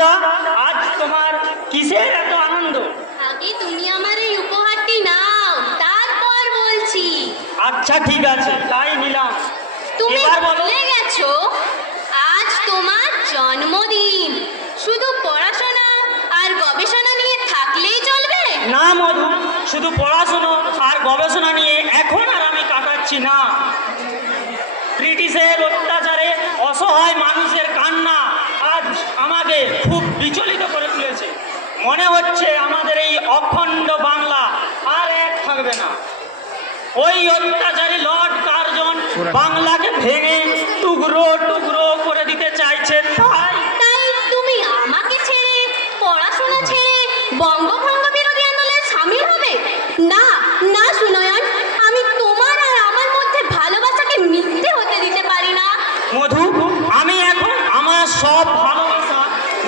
মধুসূদন, আজ তোমার কিসের এত আনন্দ? আগে তুমি আমার এই উপহারটি নাও, তারপর বলছি। আচ্ছা ঠিক আছে, তাই নিলাম। তুমি এবার বলো। ভুলে গেছো আজ তোমার জন্মদিন। শুধু পড়াশোনা আর গবেষণা নিয়ে থাকলেই চলবে না মধু, শুধু পড়াশুনো আর গবেষণা নিয়ে এখন আর আমি কাটাচ্ছি না। ব্রিটিশের অত্যাচারে অসহায় মানুষের কান্না আজ আমাকে খুব বিচলিত করে তুলেছে। মনে হচ্ছে আমাদের এই অখণ্ড বাংলা আর এক থাকবে না। ওই অত্যাচারী লর্ড কার্জন বাংলাকে ভেঙে টুকরো টুকরো করে দিতে চাইছে। তাই তুমি আমাকে ছেড়ে, পড়াশোনা ছেড়ে বঙ্গভঙ্গ বিরোধী আন্দোলনে সামিল হবে? না না সুনয়ন, আমি তোমার আর আমার মধ্যে ভালোবাসাকে মিথ্যে হতে দিতে পারি না। মধু, আমি এখন আমার সব ভালোবাসা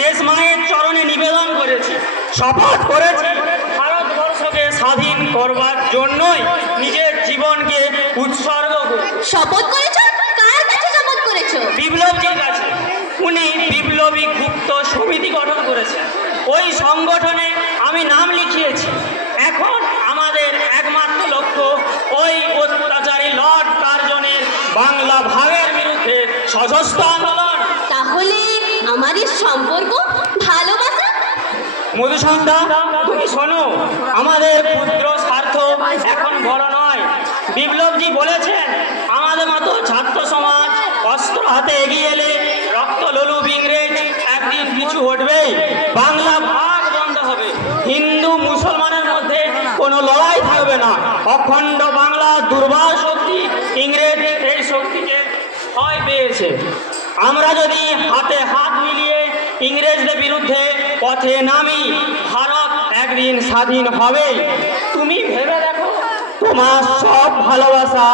দেশ মায়ের চরণে নিবেদন করেছি, শপথ করেছি ভারতবর্ষকে স্বাধীন করবার জন্যই নিজের জীবনকে উৎসর্গ করব। শপথ করেছো? কার কাছে শপথ করেছো? বিপ্লবীর কাছে। উনি বিপ্লবী গুপ্ত সমিতি গঠন করেছেন, ওই সংগঠনে আমি নাম লিখিয়েছি। এখন আমাদের একমাত্র লক্ষ্য ওই অত্যাচারী লর্ড কার্জনের বাংলা ভাগের বিরুদ্ধে সশস্ত্র আন্দোলন। তাহলে আমাদের সম্পর্ক ভালোবাসা? মধুসূদন, তুমি শোনো, আমাদের ক্ষুদ্র স্বার্থ এখন বড় নয়। বিপ্লবজি বলেছেন আমাদের মতো ছাত্র সমাজ অস্ত্র হাতে এগিয়ে এলে রক্ত লোলুপ ইংরেজ একদিন পিছু হটবেই। বাংলা ভাগ বন্ধ হবে, হিন্দু মুসলমানের মধ্যে কোনো লড়াই থাকবে না। অখণ্ড বাংলা দুর্বল শক্তি, ইংরেজ এই শক্তিকে ভয় পেয়েছে। আমরা যদি হাতে হাত মিলিয়ে ইংরেজদের বিরুদ্ধে পথে নামি, ভারত একদিন স্বাধীন হবে। তুমি ভেবে দেখো, তোমার সব ভালোবাসা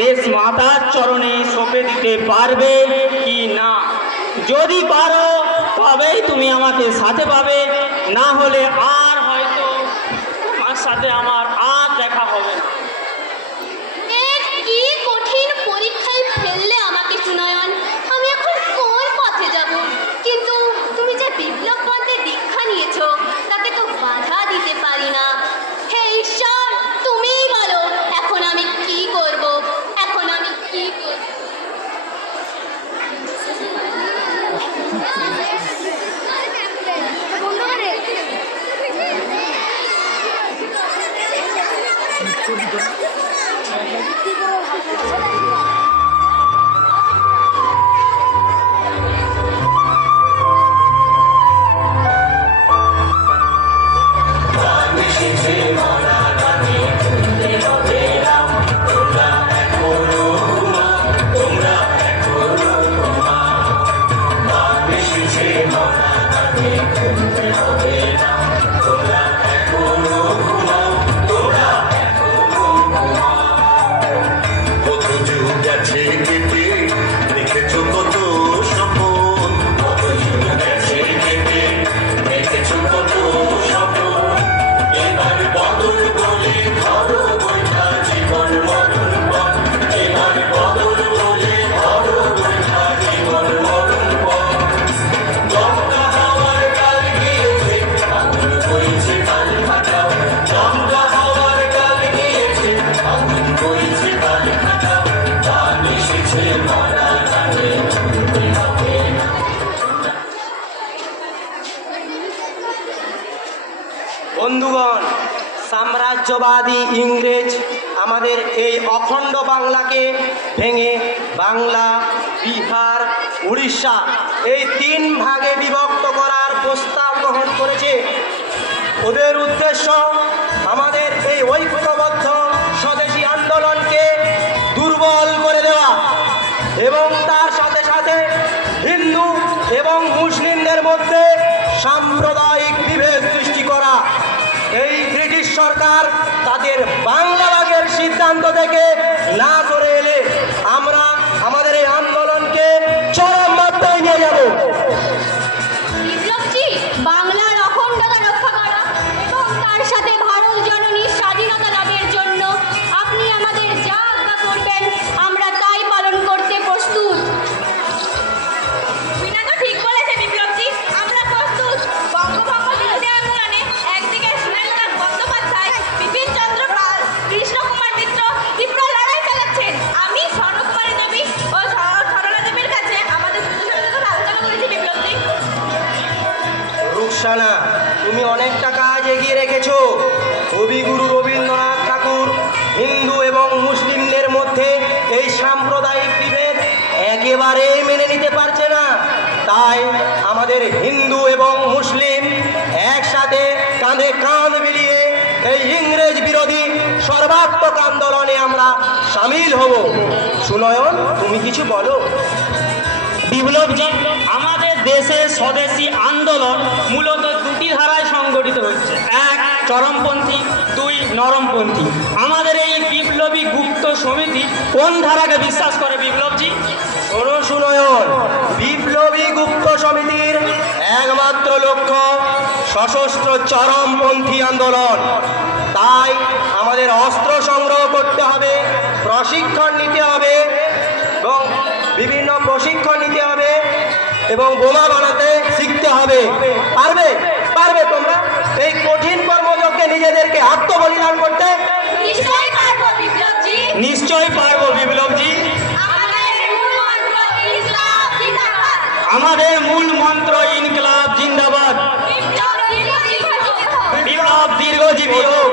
দেশ মাতার চরণে সঁপে দিতে পারবে কি না? যদি পারো তবেই তুমি আমাকে সাথে পাবে, না হলে আর হয়তো তোমার সাথে আমার আর দেখা হবে না। কি কঠিন পরীক্ষায় ফেললে আমাকে সুনয়ন। আমি এখন কোন পথে যাব? কিন্তু তুমি যে বিপ্লব পথে দীক্ষা নিয়েছো, তাতে তো বাধা দিতে পারি না। হে ঈশ্বর, তুমিই বলো এখন আমি কি করব, এখন আমি কি করব? বন্ধুগণ, সাম্রাজ্যবাদী ইংরেজ আমাদের এই অখণ্ড বাংলাকে ভেঙে বাংলা, বিহার, উড়িষ্যা এই 3 ভাগে বিভক্ত করার প্রস্তাব গ্রহণ করেছে। ওদের উদ্দেশ্য আমাদের এই ঐক্যবদ্ধ স্বদেশী আন্দোলনকে দুর্বল করে দেওয়া এবং তার সাথে সাথে হিন্দু এবং মুসলিমদের মধ্যে সাম্প্রদায়িক বিভেদ সৃষ্টি করা। এই ব্রিটিশ সরকার তাদের বাংলা ভাগের সিদ্ধান্ত থেকে না সরে এলে আমরা আমাদের এই আন্দোলনকে চরম মাত্রায় নিয়ে যাব। বিপ্লবজি, বাংলার অখণ্ডতা রক্ষা করা এবং তার সাথে ভারত জননীর স্বাধীনতা লাভের জন্য আপনি আমাদের যা আজ্ঞা করবেন আমরা তাই পালন করতে প্রস্তুত। ঠিক বলেছে বিপ্লবজি, আমরা প্রস্তুত। না, তুমি অনেকটা কাজ এগিয়ে রেখেছো। কবিগুরু রবীন্দ্রনাথ ঠাকুর হিন্দু এবং মুসলিমদের মধ্যে এই সাম্প্রদায়িক বিভেদ একেবারেই মেনে নিতে পারছে না। তাই আমাদের হিন্দু এবং মুসলিম একসাথে কাঁধে কাঁধ মিলিয়ে এই ইংরেজ বিরোধী সর্বাত্মক আন্দোলনে আমরা সামিল হব। সুনয়ন, তুমি কিছু বলো। বিপ্লবজি, আমাদের দেশের স্বদেশী আন্দোলন মূলত দুটি ধারায় সংগঠিত হচ্ছে, এক চরমপন্থী, দুই নরমপন্থী। আমাদের এই বিপ্লবী গুপ্ত সমিতি কোন ধারাকে বিশ্বাস করে বিপ্লবজি? শোনো সুনয়ন, বিপ্লবী গুপ্ত সমিতির একমাত্র লক্ষ্য সশস্ত্র চরমপন্থী আন্দোলন। তাই আমাদের অস্ত্র সংগ্রহ করতে হবে, প্রশিক্ষণ নিতে হবে এবং বিভিন্ন প্রশিক্ষণ নিতে হবে এবং বোমা বানাতে শিখতে হবে। পারবে পারবে তোমরা এই কঠিন কর্মযজ্ঞে নিজেদেরকে আত্মবলিদান করতে? নিশ্চয়ই পারবো বিপ্লবজি। নিশ্চয়ই পারবো বিপ্লবজি। আমাদের মূল মন্ত্র ইনকলাব জিন্দাবাদ। আমাদের মূল মন্ত্র ইনকলাব জিন্দাবাদ। বিপ্লব দীর্ঘজীবী হোক।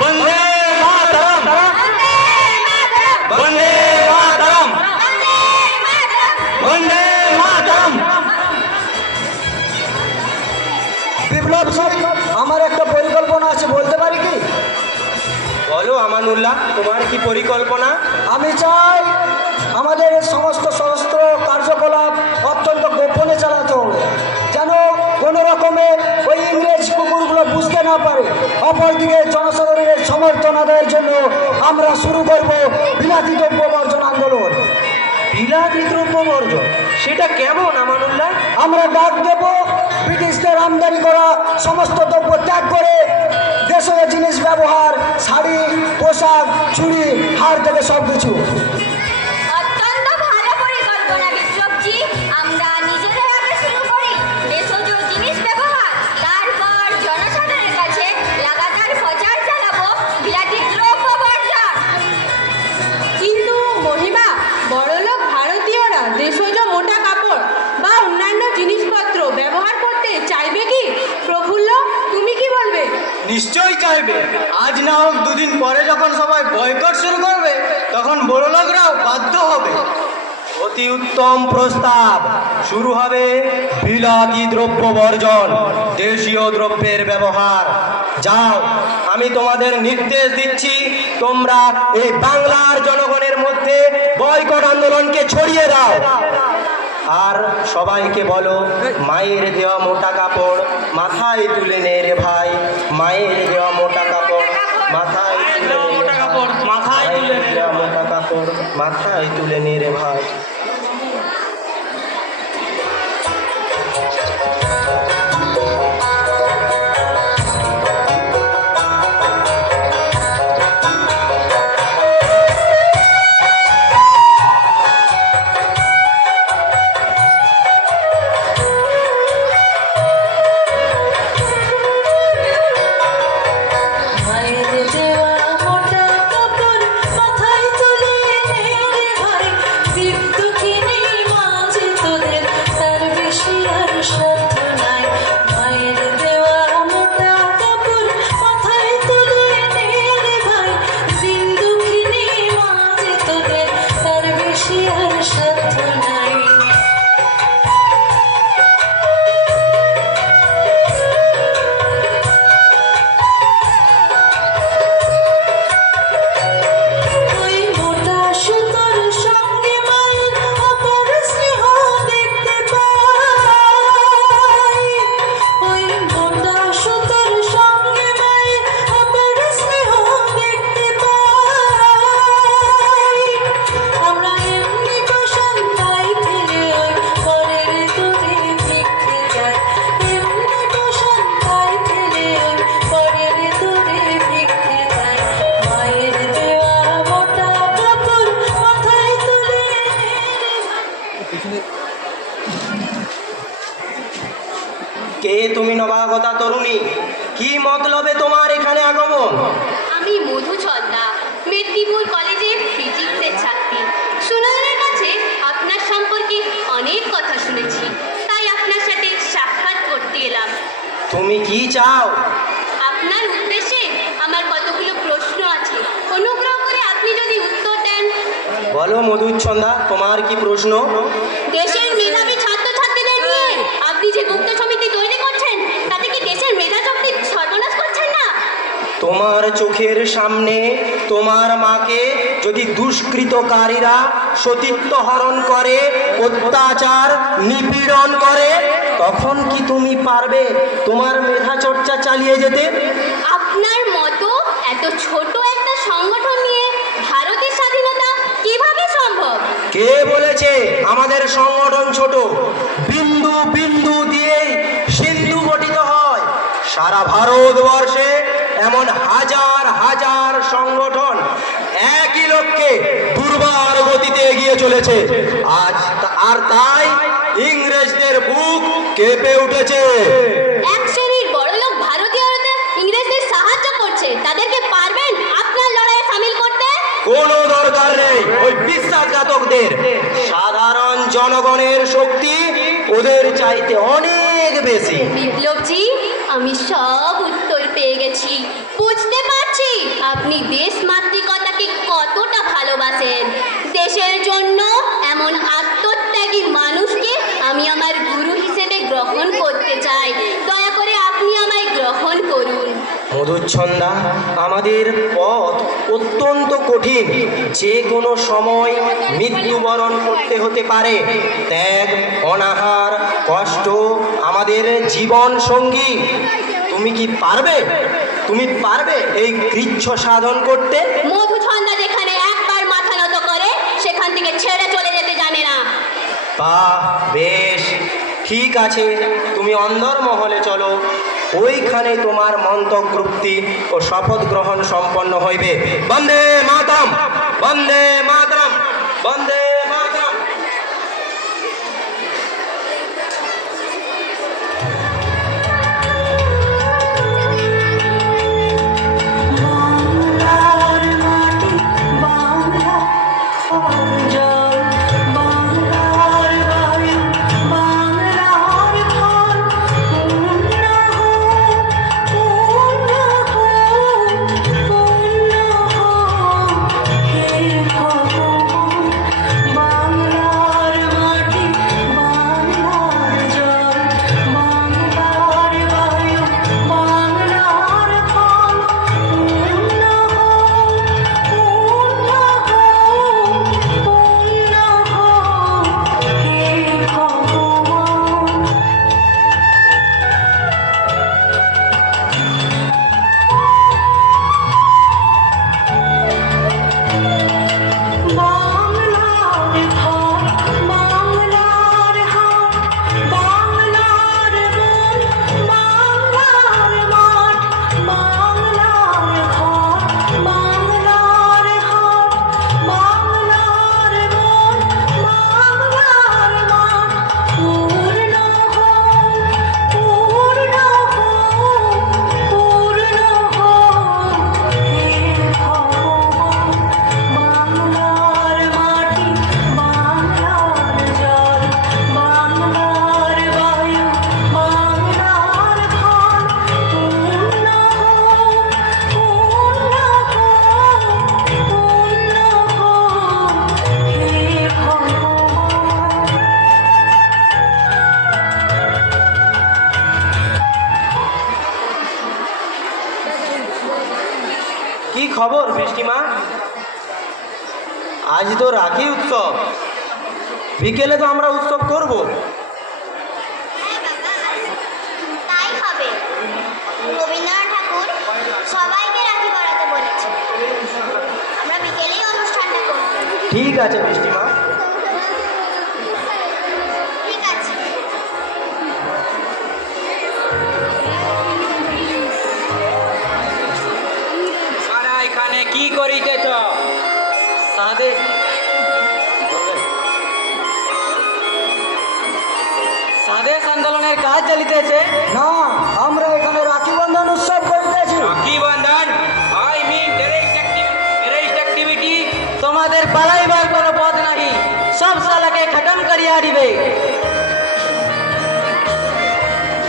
বন্দে মাতরম, বন্দে মাতরম, বন্দে মাতরম। বিপ্লব সাহেব, আমার একটা পরিকল্পনা আছে, বলতে পারি কি? বলো আমানুল্লাহ, তোমার কি পরিকল্পনা? আমি চাই আমাদের সমস্ত সশস্ত্র কার্যকলাপ অত্যন্ত গোপনে চালাতে হবে, যেন কোনো রকমে ওই ইংরেজ কুকুরগুলো বুঝতে না পারে। অপরদিকে জনসাধারণের সমর্থন আদায়ের জন্য আমরা শুরু করব বিলাতি দ্রব্য বর্জন আন্দোলন। বিলাতি দ্রব্য বর্জন, সেটা কেমন আমানুল্লাহ? আমরা ডাক দেব ব্রিটিশদের আমদানি করা সমস্ত দ্রব্য ত্যাগ করে দেশীয় জিনিস ব্যবহার, শাড়ি, পোশাক, চুড়ি, হার থেকে সব কিছু। অত্যন্ত ভালো পরিকল্পনা বিপ্লবজি। আমরা নিজেদের আগে শুরু করি ভেষজ জিনিস ব্যবহার, তারপর জনসাধারণের কাছে লাগাতার প্রচার চালাবো বিলাতি দ্রব্য বর্জন। কিন্তু মহিমা, বড়লোক ভারতীয়রা দেশজ মোটা কাপড় বা অন্যান্য জিনিসপত্র ব্যবহার করতে চাইবে কি? প্রফুল্ল, তুমি কি বলবে? নিশ্চয়ই চাইবে। আজ না হোক দুদিন পরে যখন সবাই বয়কট শুরু করবে, তখন বড় লোকরাও বাধ্য হবে। অতি উত্তম প্রস্তাব। শুরু হবে বিলাতি দ্রব্য বর্জন, দেশীয় দ্রব্যের ব্যবহার। যাও, আমি তোমাদের নির্দেশ দিচ্ছি, তোমরা এই বাংলার জনগণের মধ্যে বয়কট আন্দোলনকে ছড়িয়ে দাও। আর সবাইকে বলো, মায়ের দেওয়া মোটা কাপড় মাথায় তুলে নে রে ভাই, মায়ের দেওয়া মোটা কাপড় মাথায় তুলে নে রে ভাই, মায়ের দেওয়া মোটা কাপড় মাথায় তুলে নে রে ভাই। মায়ের দেওয়া মোটা কাপড় মাথায় তুলে নে রে ভাই, দীপ্ত কিনে মাঝে তোদের তার বেশি আর সাধ্য নাই। মায়ের দেওয়া মোটা কাপড় মাথায় তুলে নে রে ভাই, দীপ্ত কিনে মাঝে তোদের তার বেশি আর সাধ্য নাই। ওই মোটা সুতোর সঙ্গে মায়ের অপার স্নেহ দেখতে পাই। ওই মোটা সুতোর সঙ্গে মায়ের অপার স্নেহ দেখতে পাই। আমরা এমনি বসন্তায় ফেলে ওই পরের দূরে ভিক্ষে যাই, এমনি বসন্তায় ফেলে ওই পরের দূরে ভিক্ষে যাই। মায়ের দেওয়া মোটা কাপড় মাথায় তুলে নে রে। কে তুমি নবাগতা তরুণী? কি মতলবে তোমার এখানে আগমন? আমি মধুচন্দ্রা, মেদিনীপুর কলেজের ফিজিক্সের ছাত্রী। সুনয়নের কাছে আপনার সম্পর্কে অনেক কথা শুনেছি, তাই আপনার সাথে সাক্ষাৎ চাও? আপনার উদ্দেশ্যে আমার কতগুলো প্রশ্ন আছে, অনুগ্রহ করে আপনি যদি উত্তর দেন। বলো মধুচ্ছন্দা, তোমার কি প্রশ্ন? দেশের মেধাবী ছাত্রছাত্রীদের নিয়ে আপনি যে গুপ্ত সমিতি তৈরি করছেন, তাতে কি দেশের মেধা শক্তি সর্বনাশ করছেন না? তোমার চোখের সামনে তোমার মাকে যদি দুষ্কৃতকারীরা সতীত্ব হরণ করে, অত্যাচার নিপীড়ন করে, তখন কি তুমি পারবে তোমার মেধা চর্চা চালিয়ে যেতে? আপনার মতো এত ছোট একটা সংগঠন নিয়ে ভারতের স্বাধীনতা কিভাবে সম্ভব? কে বলেছে আমাদের সংগঠন ছোট? বিন্দু বিন্দু দিয়েই সিন্ধু গঠিত হয়। সারা ভারতবর্ষে এমন হাজার হাজার সংগঠন একই লক্ষ্যে দুর্বার গতিতে এগিয়ে চলেছে। আর তাই ইংরেজদের বুক কেঁপে উঠেছে। এক শ্রেণীর বড়লোক ভারতীয়রা ইংরেজদের সাহায্য করছে, তাদেরকে পারবেন আপনার লড়াইয়ে সামিল করতে? কোনো দরকার নেই ওই বিশ্বাসঘাতকদের। সাধারণ জনগণের শক্তি ওদের চাইতে অনেক বেশি। বিপ্লবজি, আমি সব উত্তর পেয়ে গেছি। বুঝতে পারছি আপনি দেশমাতৃকতাকে কতটা ভালোবাসেন। দেশের জন্য এমন আত্মত্যাগী মানুষকে আমি আমার গুরু হিসেবে গ্রহণ করতে চাই। দয়া করে আপনি আমায় গ্রহণ করুন। মধুচ্ছন্দা, আমাদের পথ অত্যন্ত কঠিন। যে কোনো সময় মৃত্যুবরণ করতে হতে পারে। ত্যাগ, অনাহার, কষ্ট আমাদের জীবন সঙ্গী। তুমি কি পারবে? তুমি পারবে এই কৃচ্ছ সাধন করতে? মধুছন্দা যেখানে একবার মাথা নত করে, সেখান থেকে ছেড়ে চলে যেতে জানে না। বাহ, বেশ, ঠিক আছে, তুমি অন্দরমহলে চলো। ওইখানে তোমার মন্তব্যুক্তি ও শপথ গ্রহণ সম্পন্ন হইবে। বন্দে মাতরম, বন্দে মাতরম, বন্দে মাতরম। বাংলার মাটি, বাংলার জল, বাংলার বায়ু, বাংলার ফল, পূর্ণ হোক, পূর্ণ হোক, পূর্ণ হোক, হে ভগবান। বাংলার মাটি, বাংলার জল, বাংলার বায়ু, বাংলার ফল, পূর্ণ হোক, পূর্ণ হোক, পূর্ণ হোক, হে ভগবান। বাংলার ঘর, বাংলার হাট, বাংলার বন, বাংলার মাঠ, বাংলার ঘর, বাংলার হাট, বাংলার বন, বাংলার মাঠ, পূর্ণ হোক, পূর্ণ হোক, পূর্ণ হোক, হে ভগবান। বাংলার মাটি, বাংলার জল, বাংলার বায়ু, বাংলার ফল, পূর্ণ হোক, পূর্ণ হোক, পূর্ণ হোক, হে ভগবান। কি খবর বৃষ্টিমা? আজ তো রাখি উৎসব, বিকেলে তো আমরা উৎসব করব। তাই হবে। রবীন্দ্রনাথ ঠাকুর সবাইকে রাখি পরাতে বলেছে। আমরা বিকেলেই অনুষ্ঠানটা করব। ঠিক আছে বৃষ্টিমা। ঠিক আছে। তারা এখানে কি করিতেছ? সাদে স্বদেশ আন্দোলনের কাজ চলিতেছে। না, আমরা এখানে রাখি বন্ধন উৎসব করতেছি। Rakhi Bandhan, I mean terrorist activity. তোমাদের পালাইবার কোনো পথ নাহি, সব সালাকে খতম করিয়া দিবে।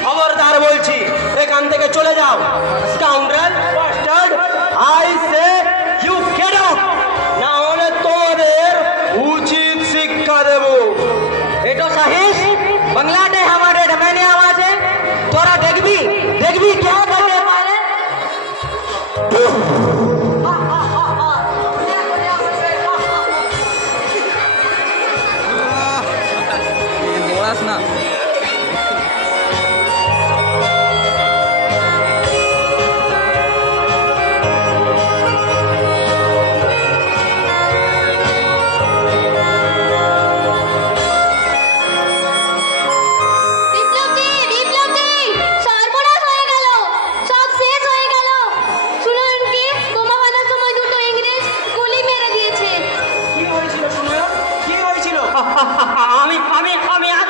খবরদার বলছি, এখান থেকে চলে যাও। Scoundrel, bastard, I say you get out, না হলে তোমাদের উচিত শিক্ষা দেব। এটা সাহিস বাংলাতে हमारे डमेने आवाज है, তোরা দেখবি দেখবি क्या करने वाले। বিপ্লবজি, বিপ্লবজি, সর্বনাশ হয়ে গেল, সব শেষ হয়ে গেল। শুনুন কি, বোমা বাঁধার সময় দুটো ইংরেজ গুলি মেরে দিয়েছে। কি হয়েছিল শুনো, কি হয়েছিল? আমি আমি আমি আর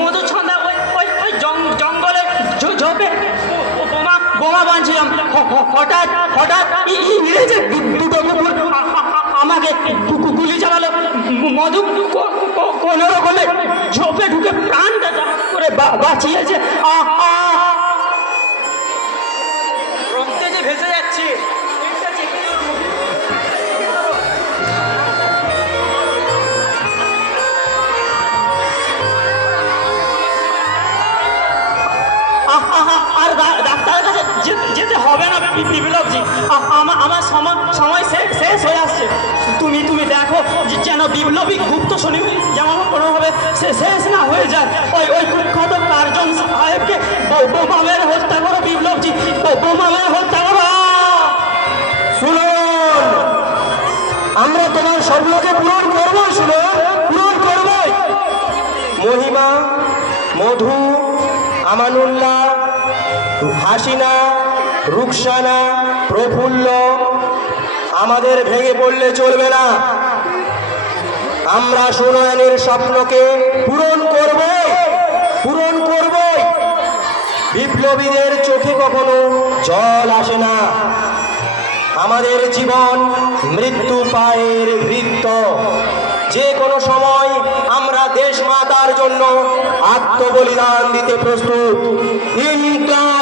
মধুছন্দা ওই জঙ্গলে ঝোপে বোমা বোমা বাঁধছিলাম। হঠাৎ হঠাৎ ইংরেজের দুটো কুকুর আমাকে গুলি চালালো। মধু কোনো রকমে ঝোপে ঢুকে প্রাণটা করে বাঁচিয়েছে। রক্তে যে ভেসে যাচ্ছে। আর ডাক্তারের কাছে যেতে হবে না বিপ্লবজি, আমার সময় শেষ হয়ে আসছে। তুমি দেখো যেন বিপ্লবী গুপ্ত শনি যেমন কোনোভাবে শেষ না হয়ে যায়। ওই কুখ্যাত কার্জন সাহেবকে বোমা মেরে হত্যা করো বিপ্লবজি, বোমা মেরে হত্যা করো। শুনুন, আমরা তোমার স্বপ্নকে পূরণ করবো, শুনুন, পূরণ করবো। মহিমা, মধু, আমানুল্লাহ, হাসিনা, রুকসানা, প্রফুল্ল, আমাদের ভেঙে পড়লে চলবে না। আমরা সুনয়নের স্বপ্নকে পূরণ করব, পূরণ করব। বিপ্লবীদের চোখে কখনো জল আসে না। আমাদের জীবন মৃত্যু পায়ের বৃত্ত। যে কোনো সময় আমরা দেশ মাতার জন্য আত্মবলিদান দিতে প্রস্তুত। ইনকাম